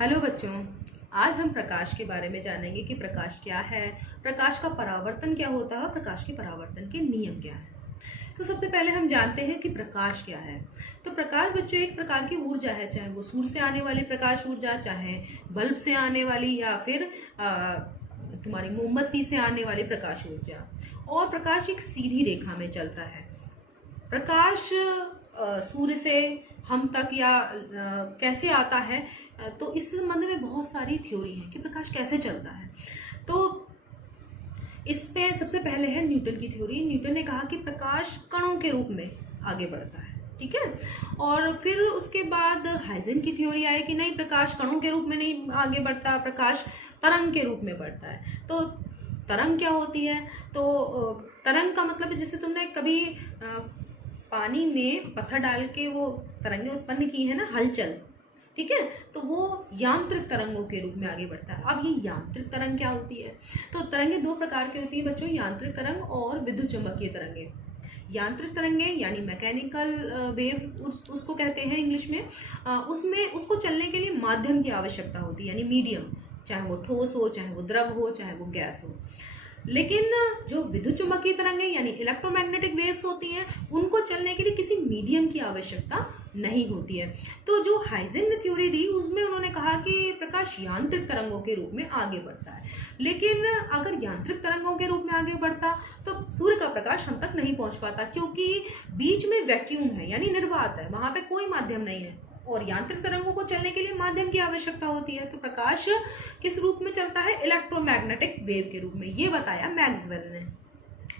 Hello बच्चों। आज हम प्रकाश के बारे में जानेंगे कि प्रकाश क्या है, प्रकाश का परावर्तन क्या होता है और प्रकाश के परावर्तन के नियम क्या हैं। तो सबसे पहले हम जानते हैं कि प्रकाश क्या है। तो प्रकाश बच्चों एक प्रकार की ऊर्जा है, चाहे वो सूर्य से आने वाली प्रकाश ऊर्जा, चाहे बल्ब से आने वाली, या फिर तुम्हारी मोमबत्ती से आने वाली प्रकाश ऊर्जा। और प्रकाश एक सीधी रेखा में चलता है। प्रकाश सूर्य से हम तक या कैसे आता है, तो इस संबंध में बहुत सारी थ्योरी है कि प्रकाश कैसे चलता है। तो इस पे सबसे पहले है न्यूटन की थ्योरी। न्यूटन ने कहा कि प्रकाश कणों के रूप में आगे बढ़ता है, ठीक है। और फिर उसके बाद हाइजेन की थ्योरी आई कि नहीं, प्रकाश कणों के रूप में नहीं आगे बढ़ता, प्रकाश तरंग के रूप में बढ़ता है। तो तरंग क्या होती है? तो तरंग का मतलब है जैसे तुमने कभी पानी में पत्थर डाल के वो तरंगें उत्पन्न की है ना, हलचल, ठीक है, तो वो यांत्रिक तरंगों के रूप में आगे बढ़ता है। अब ये यांत्रिक तरंग क्या होती है? तो तरंगें दो प्रकार की होती है बच्चों, यांत्रिक तरंग और विद्युत चुम्बकीय तरंगें। यांत्रिक तरंगें यानी मैकेनिकल वेव उसको कहते हैं इंग्लिश में। उसमें उसको चलने के लिए माध्यम की आवश्यकता होती है, यानी मीडियम, चाहे वो ठोस हो, चाहे वो द्रव हो, चाहे वो गैस हो। लेकिन जो विद्युत चुम्बकीय तरंगें यानी इलेक्ट्रोमैग्नेटिक वेव्स होती हैं, उनको चलने के लिए किसी मीडियम की आवश्यकता नहीं होती है। तो जो हाइजेन ने थ्योरी दी उसमें उन्होंने कहा कि प्रकाश यांत्रिक तरंगों के रूप में आगे बढ़ता है। लेकिन अगर यांत्रिक तरंगों के रूप में आगे बढ़ता तो सूर्य का प्रकाश हम तक नहीं पहुंच पाता, क्योंकि बीच में वैक्यूम है यानी निर्वात है, वहां पे कोई माध्यम नहीं है। और यांत्रिक तरंगों को चलने के लिए माध्यम की आवश्यकता होती है। तो प्रकाश किस रूप में चलता है? इलेक्ट्रोमैग्नेटिक वेव के रूप में। ये बताया मैक्सवेल ने।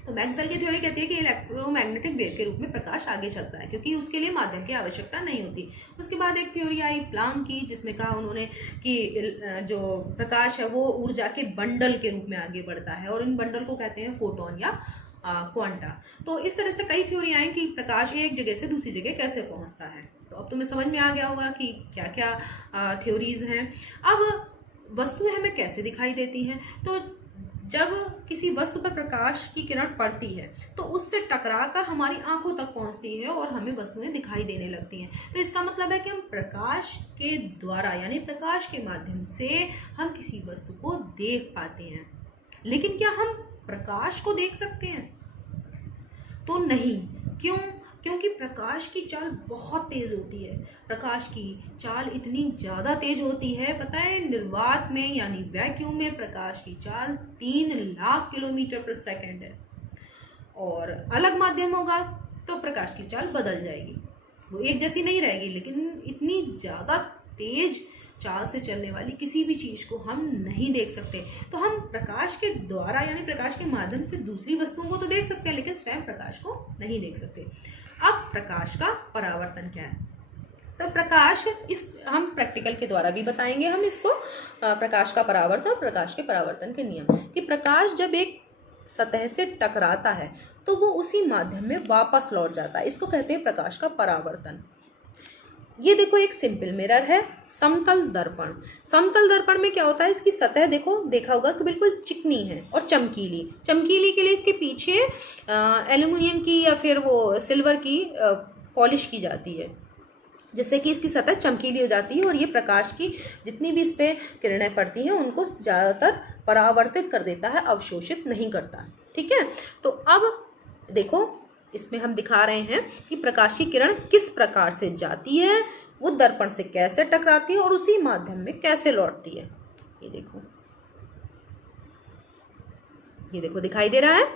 तो मैक्सवेल की थ्योरी कहती है कि इलेक्ट्रोमैग्नेटिक वेव के रूप में प्रकाश आगे चलता है, क्योंकि उसके लिए माध्यम की आवश्यकता नहीं होती। उसके बाद एक थ्योरी आई प्लांक की, जिसमें कहा उन्होंने कि जो प्रकाश है वो ऊर्जा के बंडल के रूप में आगे बढ़ता है, और इन बंडल को कहते हैं फोटोन या क्वांटा। तो इस तरह से कई थ्योरी आई कि प्रकाश एक जगह से दूसरी जगह कैसे पहुंचता है। तो अब तुम्हें समझ में आ गया होगा कि क्या क्या थ्योरीज हैं। अब वस्तुएं हमें कैसे दिखाई देती हैं? तो जब किसी वस्तु पर प्रकाश की किरण पड़ती है तो उससे टकराकर हमारी आंखों तक पहुंचती है और हमें वस्तुएं दिखाई देने लगती हैं। तो इसका मतलब है कि हम प्रकाश के द्वारा यानी प्रकाश के माध्यम से हम किसी वस्तु को देख पाते हैं। लेकिन क्या हम प्रकाश को देख सकते हैं? तो नहीं। क्यों? क्योंकि प्रकाश की चाल बहुत तेज होती है। प्रकाश की चाल इतनी ज़्यादा तेज होती है, पता है, निर्वात में यानी वैक्यूम में प्रकाश की चाल 3 लाख किलोमीटर पर सेकंड है। और अलग माध्यम होगा तो प्रकाश की चाल बदल जाएगी, वो एक जैसी नहीं रहेगी। लेकिन इतनी ज़्यादा तेज चाल से चलने वाली किसी भी चीज़ को हम नहीं देख सकते। तो हम प्रकाश के द्वारा यानी प्रकाश के माध्यम से दूसरी वस्तुओं को तो देख सकते हैं, लेकिन स्वयं प्रकाश को नहीं देख सकते। अब प्रकाश का परावर्तन क्या है? तो प्रकाश इस हम प्रैक्टिकल के द्वारा भी बताएंगे हम इसको, प्रकाश का परावर्तन और प्रकाश के परावर्तन के नियम। कि प्रकाश जब एक सतह से टकराता है तो वो उसी माध्यम में वापस लौट जाता है, इसको कहते हैं प्रकाश का परावर्तन। ये देखो एक सिंपल मिरर है, समतल दर्पण। समतल दर्पण में क्या होता है, इसकी सतह देखो, देखा होगा कि बिल्कुल चिकनी है और चमकीली। चमकीली के लिए इसके पीछे एल्युमिनियम की या फिर वो सिल्वर की पॉलिश की जाती है, जिससे कि इसकी सतह चमकीली हो जाती है और ये प्रकाश की जितनी भी इस पर किरणें पड़ती हैं उनको ज़्यादातर परावर्तित कर देता है, अवशोषित नहीं करता, ठीक है। तो अब देखो इसमें हम दिखा रहे हैं कि प्रकाश की किरण किस प्रकार से जाती है, वो दर्पण से कैसे टकराती है और उसी माध्यम में कैसे लौटती है। ये देखो दिखाई दे रहा है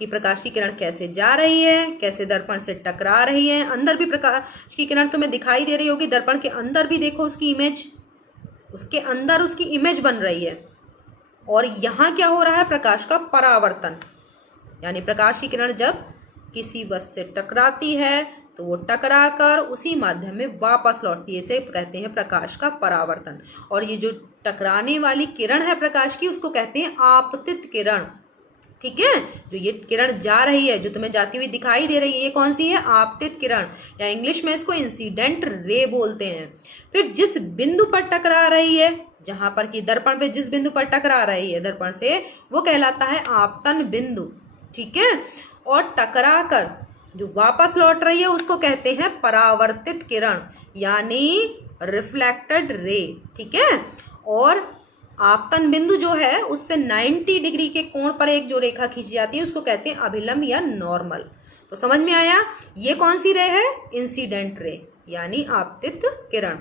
कि प्रकाश की किरण कैसे जा रही है, कैसे दर्पण से टकरा रही है। अंदर भी प्रकाश की किरण तुम्हें दिखाई दे रही होगी, दर्पण के अंदर भी देखो उसकी इमेज, उसके अंदर उसकी इमेज बन रही है। और यहाँ क्या हो रहा है? प्रकाश का परावर्तन, यानी प्रकाश की किरण जब किसी वस्तु से टकराती है तो वो टकराकर उसी माध्यम में वापस लौटती है, इसे कहते हैं प्रकाश का परावर्तन। और ये जो टकराने वाली किरण है प्रकाश की, उसको कहते हैं आपतित किरण, ठीक है। जो ये किरण जा रही है, जो तुम्हें जाती हुई दिखाई दे रही है, ये कौन सी है? आपतित किरण, या इंग्लिश में इसको इंसिडेंट रे बोलते हैं। फिर जिस बिंदु पर टकरा रही है, जहां पर कि दर्पण पे जिस बिंदु पर टकरा रही है दर्पण से, वो कहलाता है आपतन बिंदु, ठीक है। और टकराकर जो वापस लौट रही है उसको कहते हैं परावर्तित किरण, यानी रिफ्लेक्टेड रे, ठीक है। और आपतन बिंदु जो है उससे 90 डिग्री के कोण पर एक जो रेखा खींची जाती है उसको कहते हैं अभिलंब या नॉर्मल। तो समझ में आया, ये कौन सी रे है, इंसिडेंट रे यानी आपतित किरण।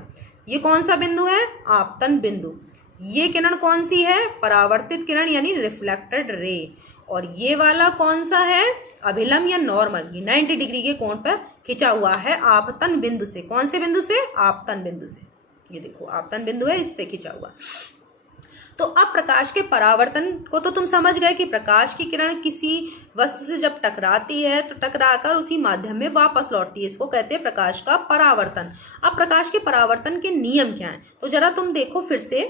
ये कौन सा बिंदु है, आपतन बिंदु। ये किरण कौन सी है, परावर्तित किरण यानी रिफ्लेक्टेड रे। और ये वाला कौन सा है, अभिलंब या नॉर्मल। ये 90 डिग्री के कोण पर खिंचा हुआ है आपतन बिंदु से। कौन से बिंदु से, आपतन बिंदु से। ये देखो आपतन बिंदु है, इससे खिंचा हुआ। तो अब प्रकाश के परावर्तन को तो तुम समझ गए कि प्रकाश की किरण किसी वस्तु से जब टकराती है तो टकराकर उसी माध्यम में वापस लौटती है, इसको कहते हैं प्रकाश का परावर्तन। अब प्रकाश के परावर्तन के नियम क्या हैं, तो जरा तुम देखो फिर से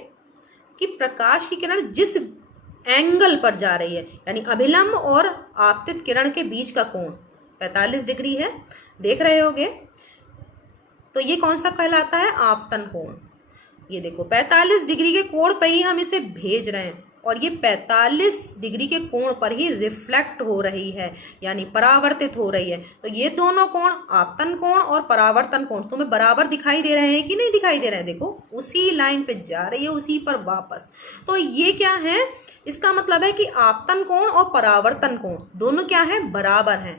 कि प्रकाश की किरण जिस एंगल पर जा रही है, यानी अभिलंब और आपतित किरण के बीच का कोण 45 डिग्री है, देख रहे होगे। तो ये कौन सा कहलाता है, आपतन कोण। ये देखो 45 डिग्री के कोण पर ही हम इसे भेज रहे हैं और ये 45 डिग्री के कोण पर ही रिफ्लेक्ट हो रही है, यानी परावर्तित हो रही है। तो ये दोनों कोण, आपतन कोण और परावर्तन कोण, तुम्हें बराबर दिखाई दे रहे हैं कि नहीं दिखाई दे रहे हैं। देखो उसी लाइन पे जा रही है, उसी पर वापस। तो ये क्या है, इसका मतलब है कि आपतन कोण और परावर्तन कोण दोनों क्या है, बराबर हैं,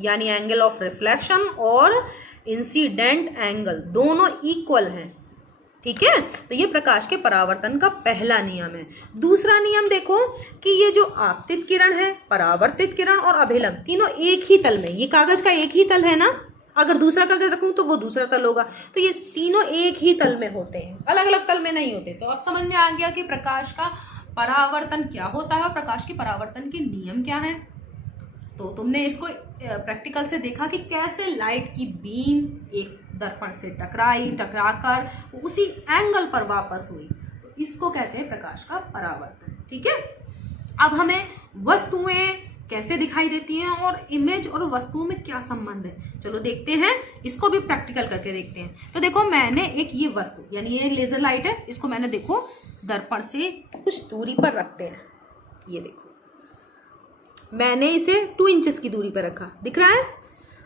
यानी एंगल ऑफ रिफ्लेक्शन और इंसिडेंट एंगल दोनों इक्वल हैं, ठीक है। तो ये प्रकाश के परावर्तन का पहला नियम है। दूसरा नियम देखो कि ये जो आपतित किरण है, परावर्तित किरण और अभिलंब तीनों एक ही तल में, ये कागज का एक ही तल है ना, अगर दूसरा कागज रखूं तो वो दूसरा तल होगा। तो ये तीनों एक ही तल में होते हैं, अलग अलग तल में नहीं होते। तो अब समझ में आ गया कि प्रकाश का परावर्तन क्या होता है, प्रकाश के परावर्तन के नियम क्या है। तो तुमने इसको प्रैक्टिकल से देखा कि कैसे लाइट की बीम एक दर्पण से टकराकर उसी एंगल पर वापस हुई। तो इसको कहते हैं प्रकाश का परावर्तन, ठीक है। अब हमें वस्तुएं कैसे दिखाई देती हैं और इमेज और वस्तुओं में क्या संबंध है, चलो देखते हैं, इसको भी प्रैक्टिकल करके देखते हैं। तो देखो मैंने एक ये वस्तु यानी ये लेजर लाइट है, इसको मैंने देखो दर्पण से कुछ दूरी पर रखते हैं। ये देखो मैंने इसे 2 इंचेस की दूरी पर रखा, दिख रहा है।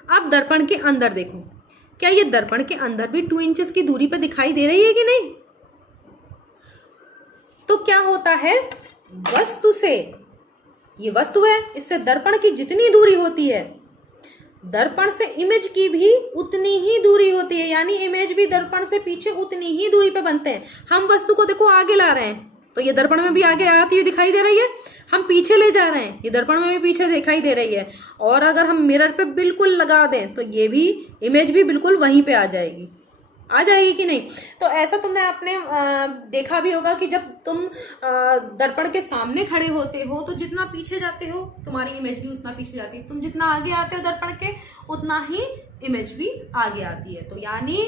अब दर्पण के अंदर देखो, क्या ये दर्पण के अंदर भी 2 इंचेस की दूरी पर दिखाई दे रही है कि नहीं। तो क्या होता है, वस्तु से, ये वस्तु है, इससे दर्पण की जितनी दूरी होती है दर्पण से इमेज की भी उतनी ही दूरी होती है, यानी इमेज भी दर्पण से पीछे उतनी ही दूरी पे बनते हैं। हम वस्तु को देखो आगे ला रहे हैं तो ये दर्पण में भी आगे आती हुई दिखाई दे रही है, हम पीछे ले जा रहे हैं, ये दर्पण में भी पीछे दिखाई दे रही है। और अगर हम मिरर पे बिल्कुल लगा दें तो ये भी इमेज भी बिल्कुल वहीं पे आ जाएगी कि नहीं। तो ऐसा तुमने आपने देखा भी होगा कि जब तुम दर्पण के सामने खड़े होते हो तो जितना पीछे जाते हो तुम्हारी इमेज भी उतना पीछे जाती है, तुम जितना आगे आते हो दर्पण के उतना ही इमेज भी आगे आती है। तो यानी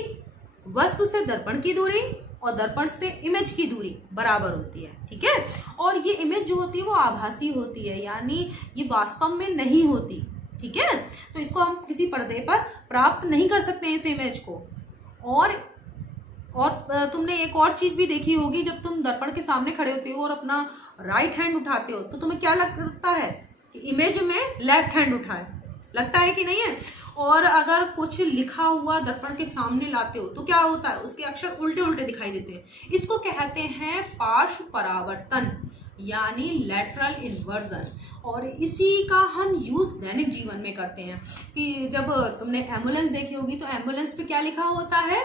वस्तु से दर्पण की दूरी और दर्पण से इमेज की दूरी बराबर होती है, ठीक है। और ये इमेज जो होती है वो आभासी होती है, यानी ये वास्तव में नहीं होती, ठीक है। तो इसको हम किसी पर्दे पर प्राप्त नहीं कर सकते इस इमेज को। और तुमने एक और चीज भी देखी होगी, जब तुम दर्पण के सामने खड़े होते हो और अपना राइट हैंड उठाते हो तो तुम्हें क्या लगता है कि इमेज में लेफ्ट हैंड उठाए, लगता है कि नहीं है। और अगर कुछ लिखा हुआ दर्पण के सामने लाते हो तो क्या होता है, उसके अक्षर उल्टे उल्टे दिखाई देते हैं। इसको कहते हैं पार्श्व परावर्तन यानी लैटरल इन्वर्जन। और इसी का हम यूज दैनिक जीवन में करते हैं कि जब तुमने एम्बुलेंस देखी होगी तो एम्बुलेंस पे क्या लिखा होता है,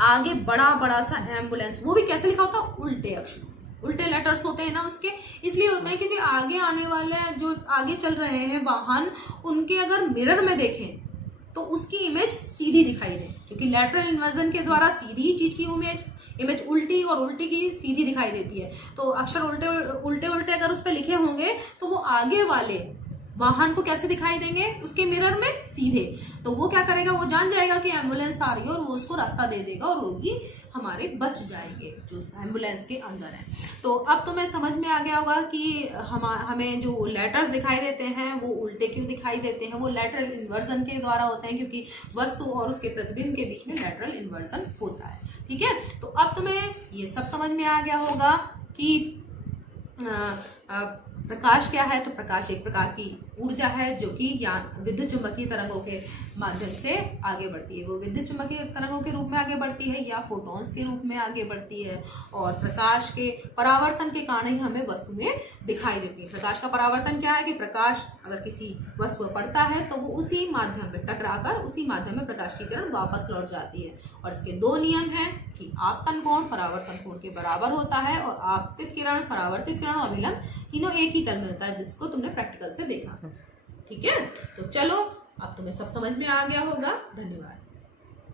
आगे बड़ा बड़ा सा एम्बुलेंस, वो भी कैसे लिखा होता है, उल्टे अक्षर, उल्टे लेटर्स होते हैं ना उसके, इसलिए होता है क्योंकि आगे आने वाले जो आगे चल रहे हैं वाहन, उनके अगर मिरर में देखें तो उसकी इमेज सीधी दिखाई दे, क्योंकि लैटरल इन्वर्जन के द्वारा सीधी चीज की इमेज उल्टी और उल्टी की सीधी दिखाई देती है। तो अक्षर उल्टे उल्टे अगर उस पर लिखे होंगे तो वो आगे वाले वाहन को कैसे दिखाई देंगे, उसके मिरर में सीधे। तो वो क्या करेगा, वो जान जाएगा कि एम्बुलेंस आ रही है और वो उसको रास्ता दे देगा और रोगी हमारे बच जाएंगे जो एम्बुलेंस के अंदर है। तो अब तुम्हें समझ में आ गया होगा कि हमें जो लेटर्स दिखाई देते हैं वो उल्टे क्यों दिखाई देते हैं। वो लेटरल इन्वर्जन के द्वारा होते हैं, क्योंकि वस्तु और उसके प्रतिबिंब के बीच में लेटरल इन्वर्जन होता है, ठीक है। तो अब तुम्हें ये सब समझ में आ गया होगा कि प्रकाश क्या है। तो प्रकाश एक प्रकार की ऊर्जा है जो कि विद्युत चुंबकीय तरंगों के माध्यम से आगे बढ़ती है। वो विद्युत चुम्बकीय तरंगों के रूप में आगे बढ़ती है या फोटॉन्स के रूप में आगे बढ़ती है, और प्रकाश के परावर्तन के कारण ही हमें वस्तुएं दिखाई देती है। प्रकाश का परावर्तन क्या है कि प्रकाश अगर किसी वस्तु पर पड़ता है तो वो उसी माध्यम में टकराकर उसी माध्यम में प्रकाश की किरण वापस लौट जाती है। और इसके दो नियम हैं कि आपतन कोण परावर्तन कोण के बराबर होता है, और आपतित किरण, परावर्तित किरण और अभिलंब तीनों एक ही तल में होता है, जिसको तुमने प्रैक्टिकल से देखा। ठीक है, तो चलो अब तुम्हें सब समझ में आ गया होगा। धन्यवाद।